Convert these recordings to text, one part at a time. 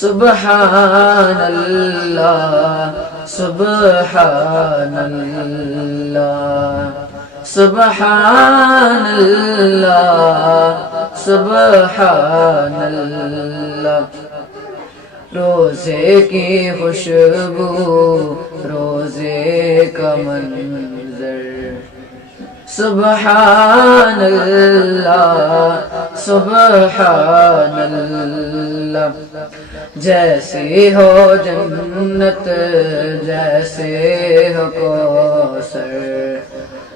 سبحان اللہ سبحان اللہ سبحان اللہ سبحان اللہ روزے کی خوشبو روزے کا منظر سبحان اللہ سبحان اللہ جیسی ہو جنت جیسے ہو کوثر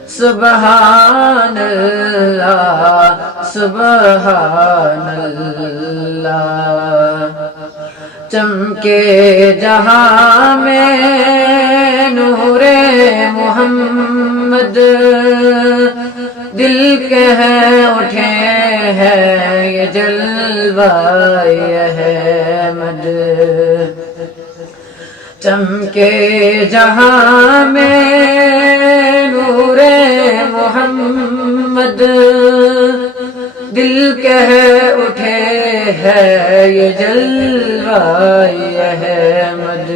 سبحان اللہ سبحان اللہ چمکے جہاں میں نور محمد دل کہہ اٹھے ہیں یہ جلوہ احمد چمکے جہاں میں نور محمد دل کہہ اٹھے ہے یہ جلوہ احمد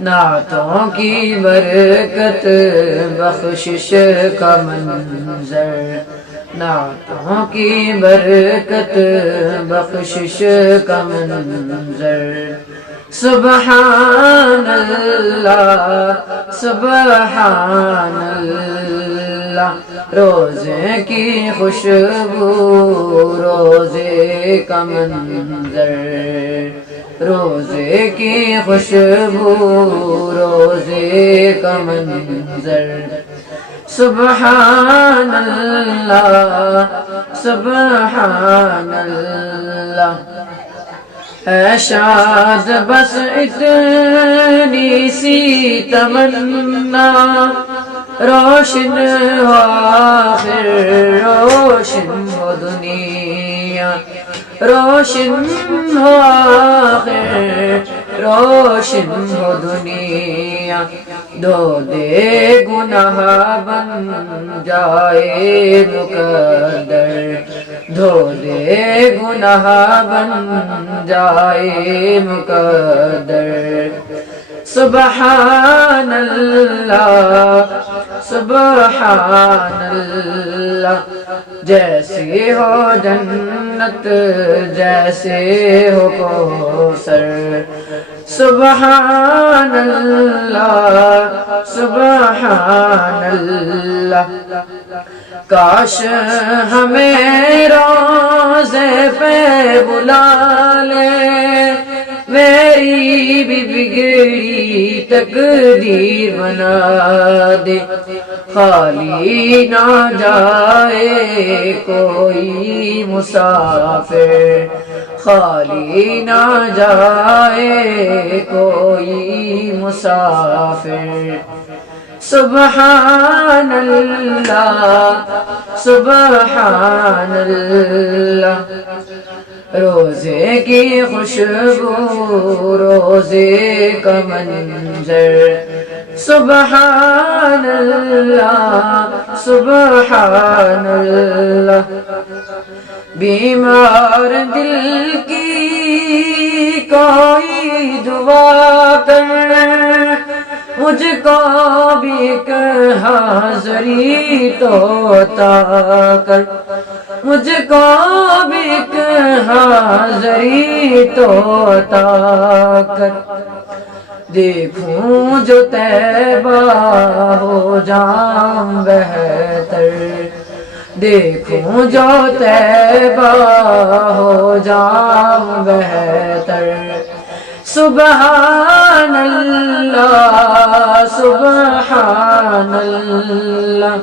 نعتوں کی برکت بخشش کا منظر نعتوں کی برکت بخشش کا منظر سبحان اللہ سبحان اللہ روزے کی خوشبو روزے کا منظر روزے کی خوشبو روزے کا منظر سبحان اللہ سبحان اللہ ہے شاد بس اتنی سی تمنا روشن ہو آخر روشن ہو دنیا روشن ہو آخر روشن ہو دنیا دو دے گناہ بن جائے مقدر دو دے گناہ بن جائے مقدر سبحان اللہ سبحان اللہ جیسے ہو جنت جیسے ہو کوثر سبحان اللہ سبحان اللہ کاش ہمیں روزے پہ بلا لے میری بھی بگڑی تقدیر بنا دے خالی نہ جائے کوئی مسافر خالی نہ جائے کوئی مسافر سبحان اللہ سبحان اللہ روزے کی خوشبو روزے کا منظر سبحان اللہ سبحان اللہ بیمار دل کی کوئی دعا کر مجھ کو بھی ایک حاضری تو عطا کر مجھ کو بھی ایک حاضری تو عطا کر دیکھوں جو طیبہ ہو جاؤں بہتر دیکھوں جو طیبہ ہو جاؤں بہتر سبحان اللہ سبحان اللہ